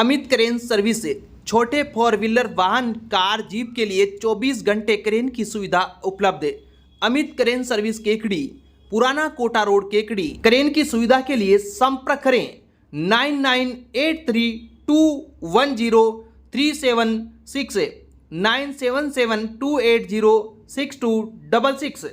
Amit crane service से छोटे four wheeler वाहन कार जीप के लिए 24 घंटे क्रेन की सुविधा उपलब्ध है। अमित क्रेन सर्विस केकड़ी, पुराना कोटा रोड केकड़ी। क्रेन की सुविधा के लिए संपर्क करें 9983210376 9772806266।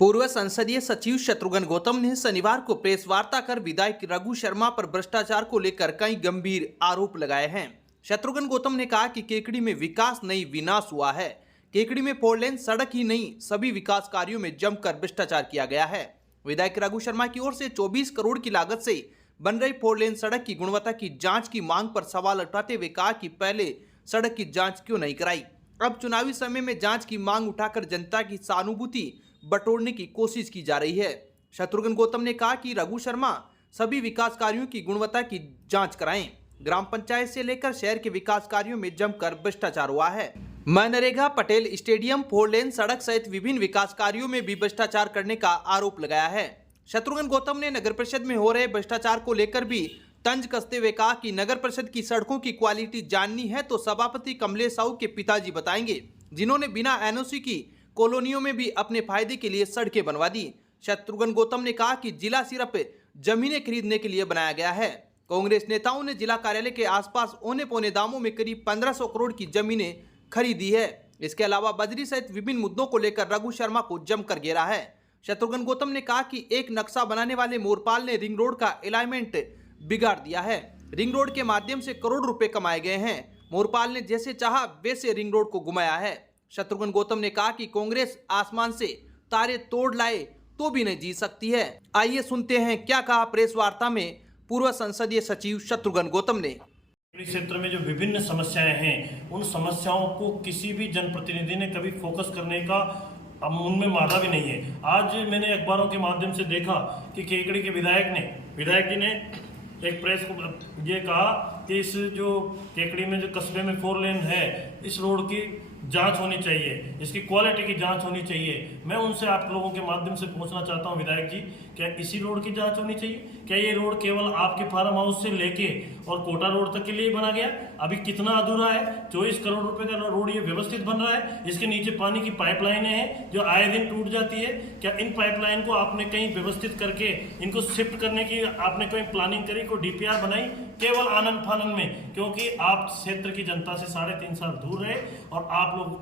पूर्व संसदीय सचिव शत्रुघ्न गौतम ने शनिवार को प्रेस वार्ता कर विधायक रघु शर्मा पर भ्रष्टाचार को लेकर कई गंभीर आरोप लगाए हैं। शत्रुघ्न गौतम ने कहा कि केकड़ी में विकास नहीं विनाश हुआ है। केकड़ी में 4 लेन सड़क ही नहीं, सभी विकास कार्यों में जमकर भ्रष्टाचार किया गया है। विधायक रघु शर्मा की ओर से 24 करोड़ की लागत से बन रही 4 लेन सड़क की गुणवत्ता की जांच की मांग पर सवाल उठाते हुए कहा कि पहले सड़क की जांच क्यों नहीं कराई। अब चुनावी समय में जांच की मांग उठाकर जनता की सहानुभूति बटोरने की कोशिश की जा रही है। शत्रुघ्न गौतम ने कहा कि रघु शर्मा सभी विकास कार्यों की गुणवत्ता की जांच कराएं। ग्राम पंचायत से लेकर शहर के विकास कार्यों में जमकर भ्रष्टाचार हुआ है। मनरेगा, पटेल स्टेडियम, 4 लेन सड़क सहित विभिन्न विकास कार्यों में भी भ्रष्टाचार करने का आरोप लगाया है। शत्रुघ्न गौतम ने नगर परिषद में हो रहे भ्रष्टाचार को लेकर भी तंज कसते हुए कहा कि नगर परिषद की सड़कों की क्वालिटी जाननी है तो सभापति कमलेश साहू के पिताजी बताएंगे, जिन्होंने बिना एनओसी की कॉलोनियों में भी अपने फायदे के लिए सड़कें बनवा दी। शत्रुघ्न गौतम ने कहा कि जिला सिर्फ जमीनें खरीदने के लिए बनाया गया है। कांग्रेस नेताओं ने जिला कार्यालय के आसपास औने पौने दामों में करीब 1500 करोड़ की जमीनें खरीदी है। इसके अलावा बजरी सहित विभिन्न मुद्दों को लेकर रघु शर्मा को जमकर घेरा है। शत्रुघ्न गौतम ने कहा कि एक नक्शा बनाने वाले मोरपाल ने रिंग रोड का अलाइनमेंट बिगाड़ दिया है। रिंग रोड के माध्यम से करोड़ रुपए कमाए गए हैं। मोरपाल ने जैसे चाहा वैसे रिंग रोड को घुमाया है। शत्रुघ्न गौतम ने कहा कि कांग्रेस आसमान से तारे तोड़ लाए तो भी नहीं जीत सकती है। आइए सुनते हैं क्या कहा प्रेस वार्ता में पूर्व संसदीय सचिव शत्रुघ्न गौतम ने। क्षेत्र में जो विभिन्न समस्याएं हैं, उन समस्याओं को किसी भी जनप्रतिनिधि ने कभी फोकस करने का उनमें मादा भी नहीं है। आज मैंने अखबारों के माध्यम से देखा कि केकड़ी के विधायक जी ने एक प्रेस को ये कहा कि इस जो केकड़ी में जो कस्बे में 4 लेन है, इस रोड की जांच होनी चाहिए, इसकी क्वालिटी की जांच होनी चाहिए। मैं उनसे आप लोगों के माध्यम से पूछना चाहता हूं विधायक जी, क्या इसी रोड की जांच होनी चाहिए? क्या ये रोड केवल आपके फार्म हाउस से लेके और कोटा रोड तक के लिए बना गया? अभी कितना अधूरा है? 24 करोड़ रुपए का रोड ये व्यवस्थित बन रहा है। इसके नीचे पानी की पाइपलाइनें हैं जो आए दिन टूट जाती है। क्या इन पाइपलाइन को आपने कहीं व्यवस्थित करके इनको शिफ्ट करने की आपने कहीं प्लानिंग करी, कोई डीपीआर बनाई? केवल आनंद फानंद में, क्योंकि आप क्षेत्र की जनता से 3.5 साल दूर रहे और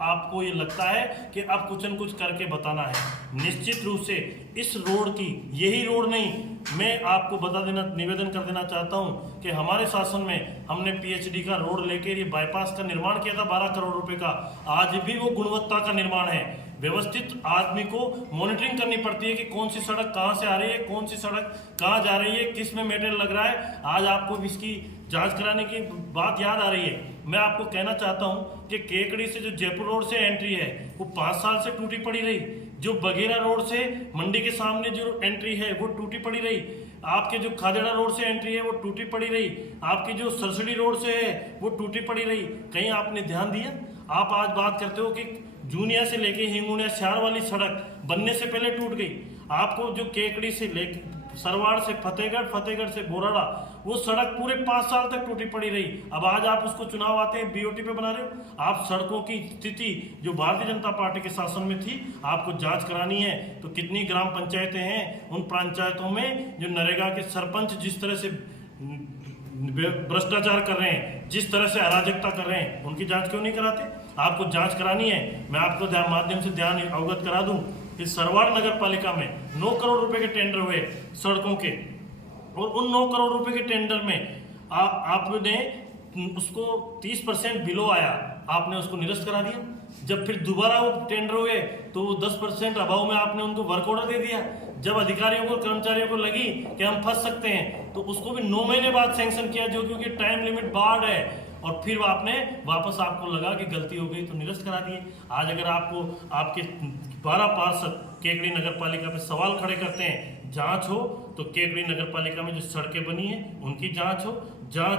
आपको ये लगता है कि अब कुछ न कुछ करके बताना है। निश्चित रूप से इस रोड की, यही रोड नहीं, मैं आपको निवेदन कर देना चाहता हूं कि हमारे शासन में हमने पीएचडी का रोड लेकर ये बाईपास का निर्माण किया था 12 करोड़ रुपए का। आज भी वो गुणवत्ता का निर्माण है। व्यवस्थित आदमी को मॉनिटरिंग करनी पड़ती है कि कौन सी सड़क कहां से आ रही है, कौन सी सड़क कहां जा रही है, किस में मेटेरियल लग रहा है। आज आपको इसकी जांच कराने की बात याद आ रही है। मैं आपको कहना चाहता हूं कि केकड़ी से जो जयपुर रोड से एंट्री है वो 5 साल से टूटी पड़ी रही। जो बघेरा रोड से मंडी के सामने जो एंट्री है वो टूटी पड़ी रही। आपके जो खादेड़ा रोड से एंट्री है वो टूटी पड़ी रही। आपकी जो सरसड़ी रोड से है वो टूटी पड़ी रही। कहीं आपने ध्यान दिया? आप आज बात करते हो कि जूनिया से लेके हिंगुनिया शहर वाली सड़क बनने से पहले टूट गई। आपको जो केकड़ी से लेके सरवाड़ से फतेहगढ़ से बोराड़ा, वो सड़क पूरे 5 साल तक टूटी पड़ी रही। अब आज आप उसको चुनाव आते हैं बीओटी पे बना रहे हो। आप सड़कों की स्थिति जो भारतीय जनता पार्टी के शासन में थी, आपको जांच करानी है तो कितनी ग्राम पंचायतें हैं, उन पंचायतों में जो नरेगा के सरपंच जिस तरह से भ्रष्टाचार कर रहे हैं, जिस तरह से अराजकता कर रहे हैं, उनकी जांच क्यों नहीं कराते? आपको जांच करानी है। मैं आपको माध्यम से ध्यान अवगत करा दूं कि सरवाड़ नगर पालिका में 9 करोड़ रुपए के टेंडर हुए सड़कों के, और उन 9 करोड़ रुपए के टेंडर में आपने उसको 30% बिलो आया, आपने उसको निरस्त करा दिया। जब फिर दोबारा वो टेंडर हुए तो वो 10% अभाव में आपने उनको वर्क ऑर्डर दे दिया। जब अधिकारियों को, कर्मचारियों को लगी कि हम फंस सकते हैं तो उसको भी 9 महीने बाद सैंक्शन किया, जो क्योंकि टाइम लिमिट बाढ़ है, और फिर आपने वापस आपको लगा कि गलती हो गई तो निरस्त करा दिए। आज अगर आपको आपके 12 पार्षद केकड़ी नगर पालिका पे सवाल खड़े करते हैं, जांच हो तो केकड़ी नगर पालिका में जो सड़कें बनी है उनकी जांच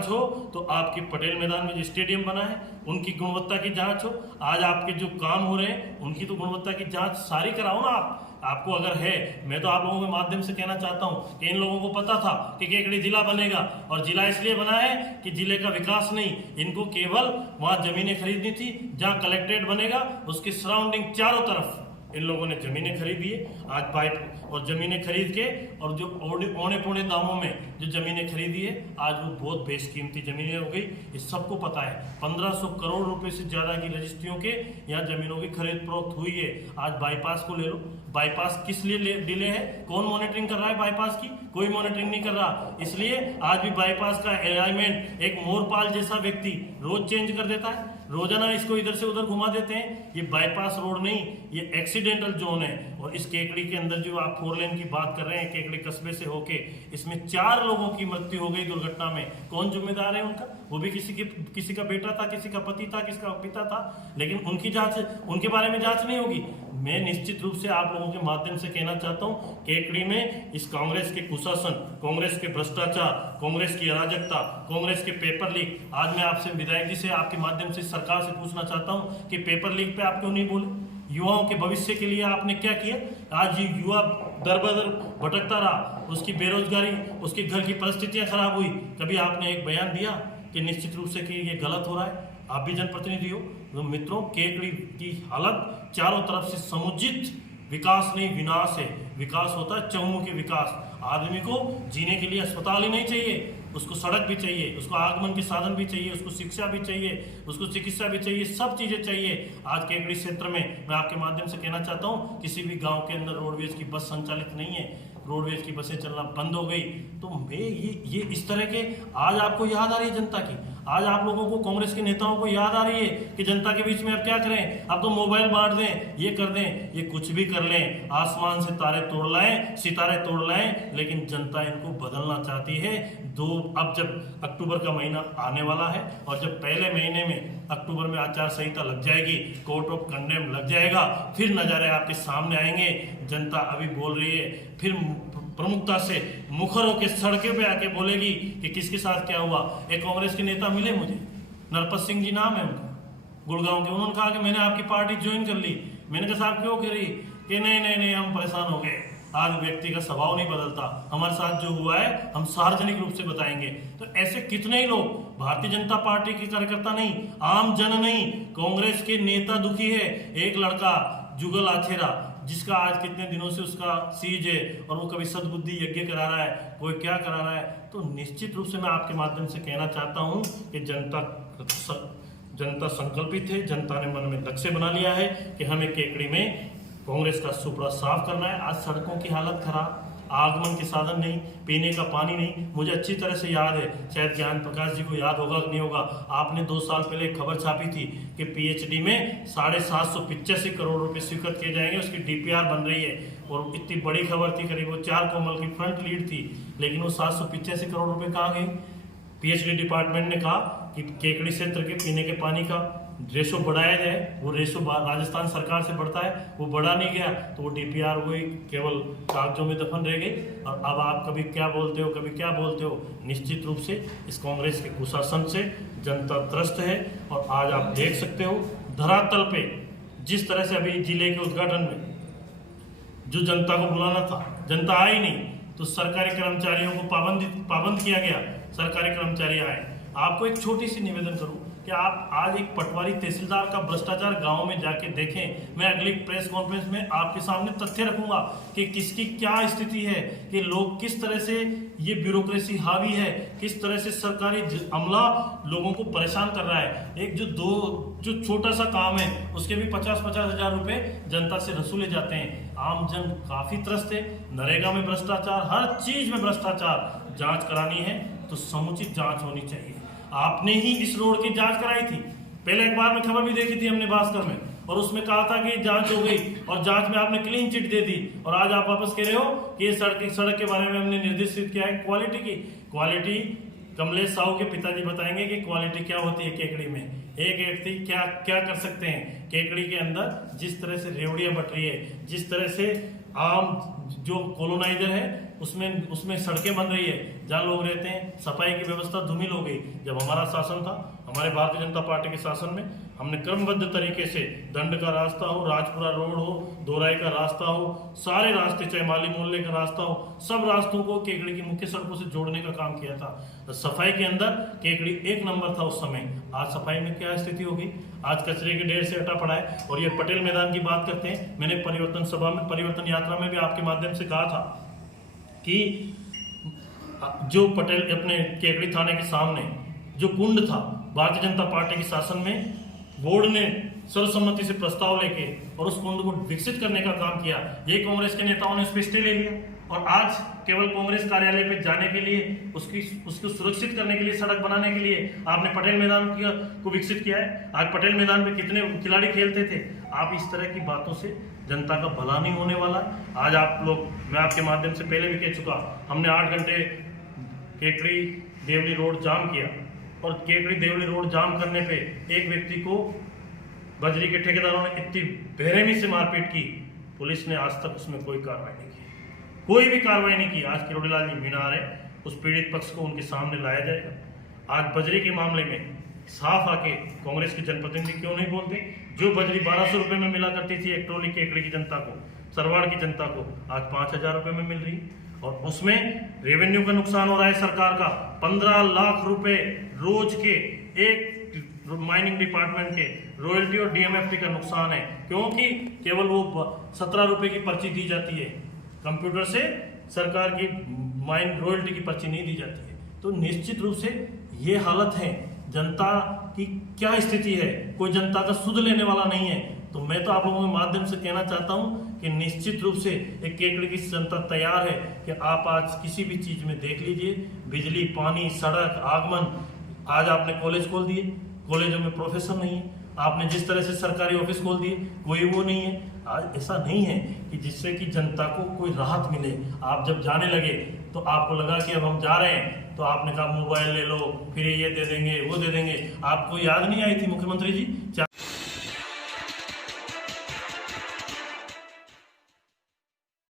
हो तो आपके पटेल मैदान में जो स्टेडियम बना है उनकी गुणवत्ता की जांच हो। आज आपके जो काम हो रहे हैं उनकी तो गुणवत्ता की जांच सारी कराओ ना आप। आपको अगर है, मैं तो आप लोगों के माध्यम से कहना चाहता हूं कि इन लोगों को पता था कि केकड़ी जिला बनेगा, और जिला इसलिए बना है कि जिले का विकास नहीं, इनको केवल वहां जमीनें खरीदनी थी। जहां कलेक्ट्रेट बनेगा उसकी सराउंडिंग चारों तरफ इन लोगों ने जमीनें खरीदी है आज पाइप, और जमीनें खरीद के, और जो औने पौने दामों में जो जमीनें खरीदी है आज वो बहुत बेशकीमती जमीनें हो गई। ये सबको पता है। 1500 करोड़ रुपए से ज्यादा की रजिस्ट्रियों के यहाँ जमीनों की खरीद फरोख्त हुई है। आज बाईपास को ले लो, बाईपास किस लिए डिले है? कौन मॉनिटरिंग कर रहा है बाईपास की? कोई मॉनिटरिंग नहीं कर रहा। इसलिए आज भी बाईपास का अलाइनमेंट एक मोरपाल जैसा व्यक्ति रोज चेंज कर देता है, रोजाना इसको इधर से उधर घुमा देते हैं। ये बाईपास रोड नहीं, ये एक्सीडेंटल जोन है। और इस केकड़ी के अंदर जो आप 4 लेन की बात कर रहे हैं, केकड़ी कस्बे से होके, इसमें 4 लोगों की मृत्यु हो गई दुर्घटना में। कौन जिम्मेदार है उनका? वो भी किसी का बेटा था, किसी का पति था, किसका पिता था, लेकिन उनकी जांच, उनके बारे में जांच नहीं होगी। मैं निश्चित रूप से आप लोगों के माध्यम से कहना चाहता हूं, केकड़ी में इस कांग्रेस के कुशासन, कांग्रेस के भ्रष्टाचार, कांग्रेस की अराजकता, कांग्रेस के पेपर लीक। आज मैं आपसे विधायक जी से आपके माध्यम से सरकार से पूछना चाहता हूं कि पेपर लीक पे आप क्यों नहीं बोले? युवाओं के भविष्य के लिए आपने क्या किया? आज ये युवा दर बदर भटकता रहा, उसकी बेरोजगारी, उसके घर की परिस्थितियां खराब हुई। कभी आपने एक बयान दिया कि निश्चित रूप से कि ये गलत हो रहा है? आप भी जनप्रतिनिधि हो। तो मित्रों, केकड़ी की हालत चारों तरफ से समुचित विकास नहीं, विनाश है। विकास होता है चहुमुखी विकास। आदमी को जीने के लिए अस्पताल ही नहीं चाहिए, उसको सड़क भी चाहिए, उसको आगमन के साधन भी चाहिए, उसको शिक्षा भी चाहिए, उसको चिकित्सा भी चाहिए, सब चीजें चाहिए। आज केकड़ी क्षेत्र में मैं आपके माध्यम से कहना चाहता हूँ, किसी भी गांव के अंदर रोडवेज की बस संचालित नहीं है, रोडवेज की बसें चलना बंद हो गई। तो मैं ये इस तरह के, आज आपको याद आ रही है जनता की, आज आप लोगों को, कांग्रेस के नेताओं को याद आ रही है कि जनता के बीच में अब क्या करें? अब तो मोबाइल बांट दें, ये कर दें, ये कुछ भी कर लें, आसमान से तारे तोड़ लाएं, सितारे तोड़ लाएं, लेकिन जनता इनको बदलना चाहती है। अब जब अक्टूबर का महीना आने वाला है, और जब पहले महीने में अक्टूबर में आचार संहिता लग जाएगी, कोर्ट ऑफ कंडेम लग जाएगा, फिर नजारे आपके सामने आएंगे। जनता अभी बोल रही है, फिर प्रमुखता से मुखर होकर सड़कों पे आके बोलेगी कि किसके साथ क्या हुआ। एक कांग्रेस के नेता मिले मुझे, नरपत सिंह जी नाम है उनका, गुड़गांव के। उन्होंने कहा कि मैंने आपकी पार्टी ज्वाइन कर ली। मैंने कहा साहब क्यों करी? कि नहीं हम परेशान हो गए। आज व्यक्ति का स्वभाव नहीं बदलता, हमारे साथ जो हुआ है हम सार्वजनिक रूप से बताएंगे। तो ऐसे कितने ही लोग, भारतीय जनता पार्टी के कार्यकर्ता नहीं, आम जन नहीं, कांग्रेस के नेता दुखी है। एक लड़का जुगल आछेरा, जिसका आज कितने दिनों से उसका सीज है, और वो कभी सद्बुद्धि यज्ञ करा रहा है, कोई क्या करा रहा है। तो निश्चित रूप से मैं आपके माध्यम से कहना चाहता हूं कि जनता संकल्पित है, जनता ने मन में लक्ष्य बना लिया है कि हमें केकड़ी में कांग्रेस का सुपड़ा साफ करना है। आज सड़कों की हालत खराब, आगमन के साधन नहीं, पीने का पानी नहीं। मुझे अच्छी तरह से याद है, शायद ज्ञान प्रकाश जी को याद होगा कि नहीं होगा, आपने 2 साल पहले एक खबर छापी थी कि पीएचडी में 785 करोड़ रुपए स्वीकृत किए जाएंगे, उसकी डीपीआर बन रही है। और इतनी बड़ी खबर थी, करीब वो 4 कमल की फ्रंट लीड थी, लेकिन वो 785 करोड़ रुपए कहाँ गए? पीएचडी डिपार्टमेंट ने कहा कि केकड़ी क्षेत्र के पीने के पानी का रेशो बढ़ाया जाए। वो रेशो राजस्थान सरकार से बढ़ता है, वो बढ़ा नहीं गया, तो वो डीपीआर वही केवल कागजों में दफन रह गई। और अब आप कभी क्या बोलते हो, कभी क्या बोलते हो। निश्चित रूप से इस कांग्रेस के कुशासन से जनता त्रस्त है। और आज आप देख सकते हो धरातल पे जिस तरह से अभी जिले के उद्घाटन में जो जनता को बुलाना था, जनता आई नहीं, तो सरकारी कर्मचारियों को पाबंद किया गया, सरकारी कर्मचारी आए। आपको एक छोटी सी निवेदन करूं कि आप आज एक पटवारी तहसीलदार का भ्रष्टाचार गांव में जाके देखें। मैं अगली प्रेस कॉन्फ्रेंस में आपके सामने तथ्य रखूंगा कि किसकी क्या स्थिति है, कि लोग किस तरह से, ये ब्यूरोक्रेसी हावी है, किस तरह से सरकारी अमला लोगों को परेशान कर रहा है। एक जो छोटा सा काम है उसके भी 50-50 हजार रुपए जनता से वसूले जाते हैं। आम जन काफी त्रस्त है। नरेगा में भ्रष्टाचार, हर चीज में भ्रष्टाचार। जांच करानी है तो समुचित जांच होनी चाहिए। आपने ही इस रोड की जांच कराई थी, पहले अखबार में खबर भी देखी थी हमने भास्कर में, और उसमें कहा था कि जांच हो गई, और जांच में आपने क्लीन चिट दे दी। और आज आप वापस कह रहे हो कि ये सड़क के बारे में हमने निर्देशित किया है क्वालिटी की। क्वालिटी कमलेश साहू के पिताजी बताएंगे कि क्वालिटी क्या होती है केकड़ी में। एक व्यक्ति क्या क्या कर सकते हैं केकड़ी के अंदर। जिस तरह से रेवड़ियां बट रही है, जिस तरह से आम जो कॉलोनाइजर है उसमें सड़कें बन रही है, जहाँ लोग रहते हैं, सफाई की व्यवस्था धूमिल हो गई। जब हमारा शासन था, हमारे भारतीय जनता पार्टी के शासन में, हमने क्रमबद्ध तरीके से दंड का रास्ता हो, राजपुरा रोड हो, दोराई का रास्ता हो, सारे रास्ते, चाहे माली मोहल्ले का रास्ता हो, सब रास्तों को केकड़ी की मुख्य सड़कों से जोड़ने का काम किया था। सफाई के अंदर केकड़ी 1 नंबर था उस समय। आज सफाई में क्या स्थिति हो गई? आज कचरे के ढेर से अटा पड़ा है। और ये पटेल मैदान की बात करते हैं, मैंने परिवर्तन सभा में, परिवर्तन यात्रा में भी आपके माध्यम से कहा था कि जो पटेल अपने केकड़ी थाने के सामने जो कुंड था, भारतीय जनता पार्टी के शासन में बोर्ड ने सर्वसम्मति से प्रस्ताव लेके और उस कुंड को विकसित करने का काम किया। ये कांग्रेस के नेताओं ने उस पर स्टे ले लिया और आज केवल कांग्रेस कार्यालय पे जाने के लिए, उसको सुरक्षित करने के लिए, सड़क बनाने के लिए आपने पटेल मैदान को विकसित किया है। आज पटेल मैदान पे कितने खिलाड़ी खेलते थे। आप इस तरह की बातों से जनता का भला नहीं होने वाला। आज आप लोग, मैं आपके माध्यम से पहले भी कह चुका, हमने 8 घंटे केकड़ी देवली रोड जाम किया और केकड़ी देवली रोड जाम करने पे एक व्यक्ति को बजरी के ठेकेदारों ने इतनी बेरहमी से मारपीट की, पुलिस ने आज तक उसमें कोई कार्रवाई नहीं की, कोई भी कार्रवाई नहीं की। आज किरोड़ीलाल जी मीनार है, उस पीड़ित पक्ष को उनके सामने लाया जाएगा। आज बजरी के मामले में साफ आके कांग्रेस के जनप्रतिनिधि क्यों नहीं बोलते? जो बजरी 1200 रुपये में मिला करती थी एक ट्रॉली केकड़ी की जनता को, सरवाड़ की जनता को, आज 5000 रुपये में मिल रही है। और उसमें रेवेन्यू का नुकसान हो रहा है सरकार का। 15 लाख रुपए रोज के एक माइनिंग डिपार्टमेंट के रॉयल्टी और डीएमएफटी का नुकसान है, क्योंकि केवल वो 17 रुपए की पर्ची दी जाती है। कंप्यूटर से सरकार की माइन रॉयल्टी की पर्ची नहीं दी जाती है। तो निश्चित रूप से ये हालत है, जनता की क्या स्थिति है, कोई जनता का सुध लेने वाला नहीं है। तो मैं तो आप लोगों के माध्यम से कहना चाहता हूं कि निश्चित रूप से एक केकड़ी की जनता तैयार है कि आप आज किसी भी चीज में देख लीजिए, बिजली, पानी, सड़क, आगमन। आज आपने कॉलेज खोल दिए, कॉलेजों में प्रोफेसर नहीं है। आपने जिस तरह से सरकारी ऑफिस खोल दिए, कोई वो नहीं है। आज ऐसा नहीं है कि जिससे कि जनता को कोई राहत मिले। आप जब जाने लगे तो आपको लगा कि अब हम जा रहे हैं, तो आपने कहा मोबाइल ले लो, फिर ये दे देंगे, वो दे देंगे। आपको याद नहीं आई थी मुख्यमंत्री जी?